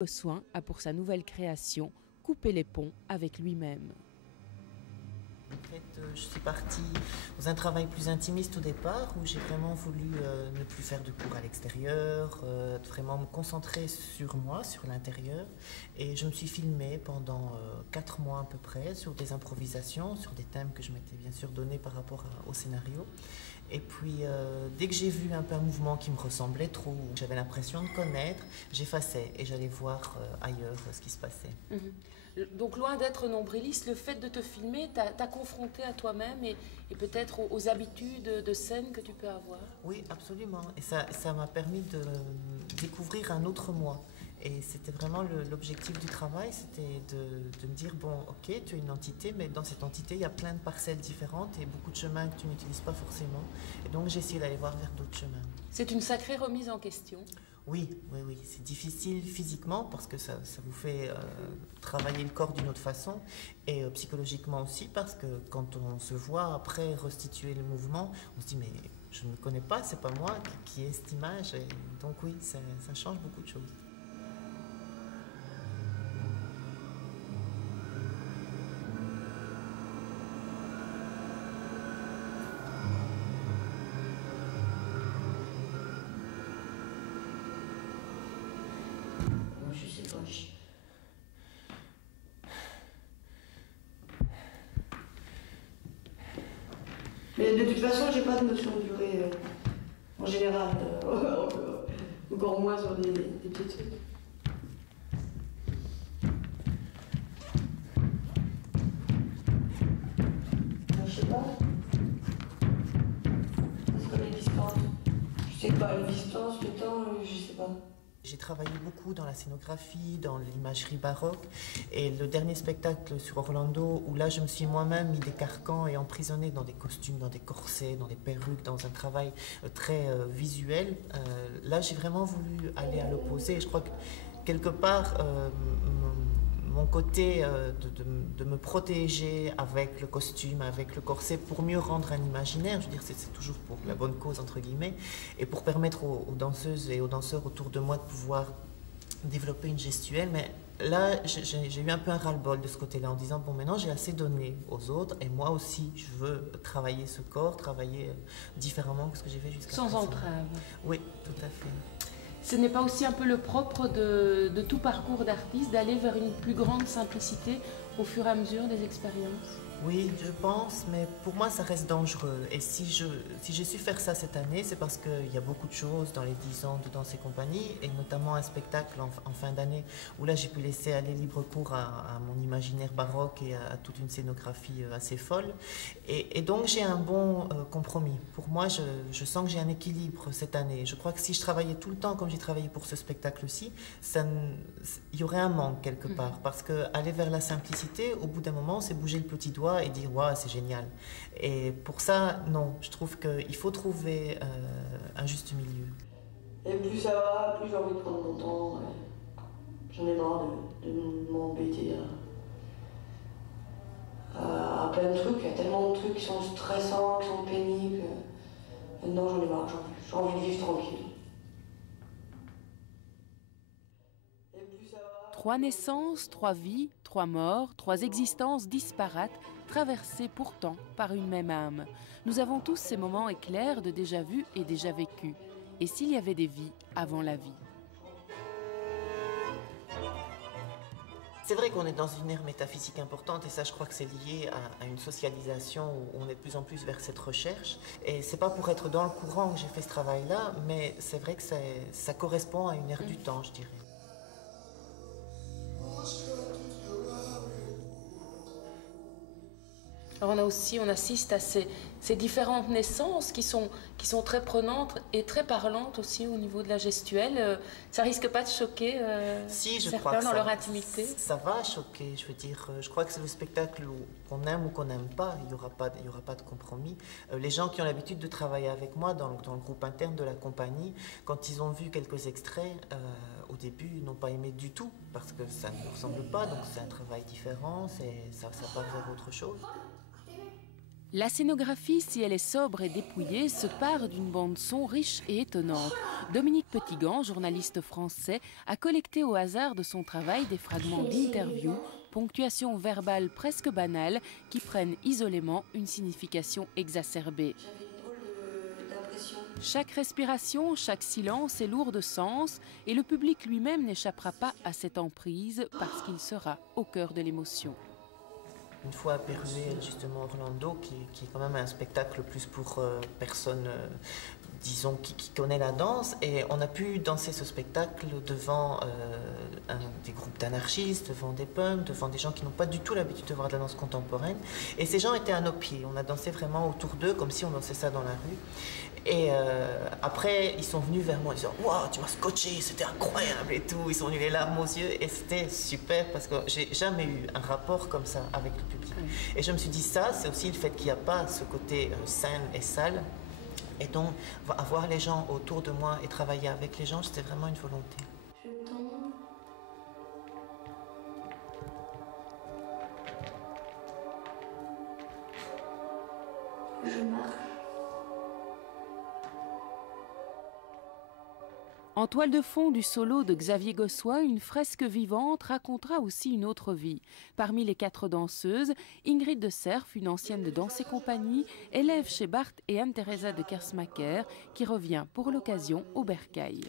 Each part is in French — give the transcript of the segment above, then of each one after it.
Gossuin a pour sa nouvelle création coupé les ponts avec lui-même. En fait, je suis partie dans un travail plus intimiste au départ, où j'ai vraiment voulu ne plus faire de cours à l'extérieur, vraiment me concentrer sur moi, sur l'intérieur. Et je me suis filmée pendant 4 mois à peu près sur des improvisations, sur des thèmes que je m'étais bien sûr donné par rapport au scénario. Et puis, dès que j'ai vu un peu un mouvement qui me ressemblait trop, où j'avais l'impression de connaître, j'effaçais et j'allais voir ailleurs ce qui se passait. Donc loin d'être nombriliste, le fait de te filmer t'a confronté à toi-même et peut-être aux habitudes de scène que tu peux avoir. Oui, absolument. Et ça m'a permis de découvrir un autre moi. Et c'était vraiment l'objectif du travail, c'était de me dire, bon, ok, tu es une entité, mais dans cette entité, il y a plein de parcelles différentes et beaucoup de chemins que tu n'utilises pas forcément. Et donc j'ai essayé d'aller voir vers d'autres chemins. C'est une sacrée remise en question. Oui, oui, oui. C'est difficile physiquement parce que ça vous fait travailler le corps d'une autre façon et psychologiquement aussi parce que quand on se voit après restituer le mouvement, on se dit mais je ne me connais pas, c'est pas moi qui ai cette image. Et donc oui, ça change beaucoup de choses. Je sais pas. Mais de toute façon, j'ai pas de notion de durée en général, encore moins sur des petits trucs. Je sais pas. Parce que les distances, je sais pas, les distances, le temps, je sais pas. J'ai travaillé beaucoup dans la scénographie, dans l'imagerie baroque et le dernier spectacle sur Orlando où là je me suis moi-même mis des carcans et emprisonnée dans des costumes, dans des corsets, dans des perruques, dans un travail très visuel. Là j'ai vraiment voulu aller à l'opposé et je crois que quelque part mon côté de me protéger avec le costume, avec le corset, pour mieux rendre un imaginaire, je veux dire, c'est toujours pour la bonne cause, entre guillemets, et pour permettre aux danseuses et aux danseurs autour de moi de pouvoir développer une gestuelle. Mais là, j'ai eu un peu un ras-le-bol de ce côté-là, en disant, bon, maintenant, j'ai assez donné aux autres, et moi aussi, je veux travailler ce corps, travailler différemment que ce que j'ai fait jusqu'à présent. Sans entrave. Oui, tout à fait. Ce n'est pas aussi un peu le propre de tout parcours d'artiste, d'aller vers une plus grande simplicité au fur et à mesure des expériences? Oui, je pense, mais pour moi, ça reste dangereux. Et si j'ai su faire ça cette année, c'est parce qu'il y a beaucoup de choses dans les 10 ans de Danse et compagnie, et notamment un spectacle en fin d'année, où là, j'ai pu laisser aller libre cours à mon imaginaire baroque et à toute une scénographie assez folle. Et donc, j'ai un bon compromis. Pour moi, je sens que j'ai un équilibre cette année. Je crois que si je travaillais tout le temps comme j'ai travaillé pour ce spectacle-ci, il y aurait un manque quelque part. Parce que aller vers la simplicité, au bout d'un moment, c'est bouger le petit doigt et dire waouh, c'est génial. Et pour ça, non, je trouve qu'il faut trouver un juste milieu. Et plus ça va, plus j'ai envie de prendre mon temps. J'en ai marre de m'embêter à plein de trucs. Il y a tellement de trucs qui sont stressants, qui sont pénibles. Maintenant, j'en ai marre, j'ai envie de vivre tranquille. 3 naissances, 3 vies, 3 morts, 3 existences disparates, traversées pourtant par une même âme. Nous avons tous ces moments éclairs de déjà vu et déjà vécu. Et s'il y avait des vies avant la vie? C'est vrai qu'on est dans une ère métaphysique importante et ça, je crois que c'est lié à une socialisation où on est de plus en plus vers cette recherche. Et c'est pas pour être dans le courant que j'ai fait ce travail-là, mais c'est vrai que ça correspond à une ère du temps, je dirais. Alors on assiste à ces différentes naissances qui sont très prenantes et très parlantes aussi au niveau de la gestuelle. Ça risque pas de choquer si, je certains crois que dans leur intimité? Ça va choquer, je veux dire. Je crois que c'est le spectacle qu'on aime ou qu'on n'aime pas. Il y aura pas de compromis. Les gens qui ont l'habitude de travailler avec moi dans le groupe interne de la compagnie, quand ils ont vu quelques extraits, au début, ils n'ont pas aimé du tout parce que ça ne ressemble pas. Donc c'est un travail différent, ça part vers autre chose. La scénographie, si elle est sobre et dépouillée, se pare d'une bande-son riche et étonnante. Dominique Petitgan, journaliste français, a collecté au hasard de son travail des fragments d'interviews, ponctuations verbales presque banales, qui prennent isolément une signification exacerbée. Chaque respiration, chaque silence est lourd de sens et le public lui-même n'échappera pas à cette emprise parce qu'il sera au cœur de l'émotion. Une fois à Péruel, justement, Orlando, qui est quand même un spectacle plus pour personnes, disons, qui connaît la danse. Et on a pu danser ce spectacle devant des groupes d'anarchistes, devant des punks, devant des gens qui n'ont pas du tout l'habitude de voir de la danse contemporaine. Et ces gens étaient à nos pieds. On a dansé vraiment autour d'eux, comme si on dansait ça dans la rue. Et après, ils sont venus vers moi en disant « Waouh, tu m'as scotché, c'était incroyable et tout ». Ils sont venus les larmes aux yeux et c'était super parce que j'ai jamais eu un rapport comme ça avec le public. Et je me suis dit ça, c'est aussi le fait qu'il n'y a pas ce côté scène et salle. Et donc, avoir les gens autour de moi et travailler avec les gens, c'était vraiment une volonté. Je marche. En toile de fond du solo de Xavier Gossois, une fresque vivante racontera aussi une autre vie. Parmi les 4 danseuses, Ingrid de Cerf, une ancienne de Danse et Compagnie, élève chez Bart et Anne-Theresa de Kersmacher, qui revient pour l'occasion au Bercail.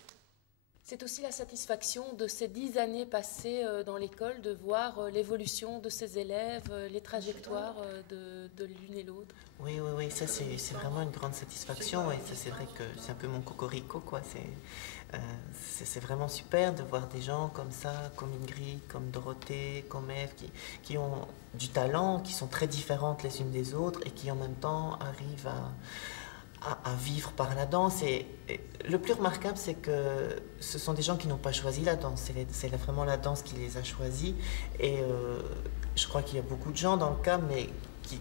C'est aussi la satisfaction de ces 10 années passées dans l'école, de voir l'évolution de ses élèves, les trajectoires de l'une et l'autre. Oui, ça c'est vraiment une grande satisfaction et ça c'est vrai que c'est un peu mon cocorico, quoi. C'est vraiment super de voir des gens comme ça, comme Ingrid, comme Dorothée, comme Ève, qui ont du talent, qui sont très différentes les unes des autres et qui en même temps arrivent à vivre par la danse. Et le plus remarquable, c'est que ce sont des gens qui n'ont pas choisi la danse. C'est vraiment la danse qui les a choisis. Et je crois qu'il y a beaucoup de gens dans le cas, mais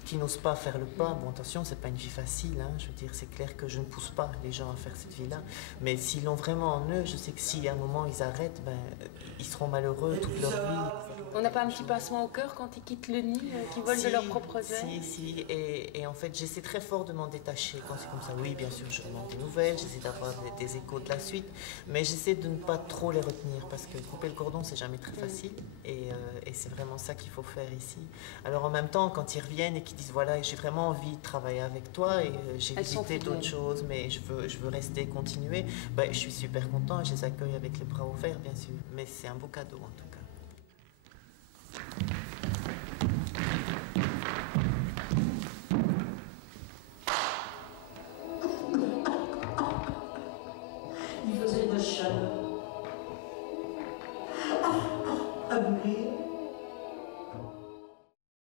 qui n'osent pas faire le pas. Bon, attention, c'est pas une vie facile, hein. Je veux dire, c'est clair que je ne pousse pas les gens à faire cette vie-là. Mais s'ils l'ont vraiment en eux, je sais que si à un moment ils arrêtent, ben, ils seront malheureux toute leur vie. On n'a pas un petit pincement au cœur quand ils quittent le nid, qu'ils volent de leurs propres ailes? Si. Et en fait, j'essaie très fort de m'en détacher quand c'est comme ça. Oui, bien sûr, je demande des nouvelles, j'essaie d'avoir des échos de la suite, mais j'essaie de ne pas trop les retenir parce que couper le cordon, c'est jamais très facile. Et c'est vraiment ça qu'il faut faire ici. Alors en même temps, quand ils reviennent et qu'ils disent voilà, j'ai vraiment envie de travailler avec toi et j'ai visité d'autres choses, mais je veux rester, continuer, ben, je suis super content et je les accueille avec les bras ouverts, bien sûr. Mais c'est un beau cadeau en tout cas.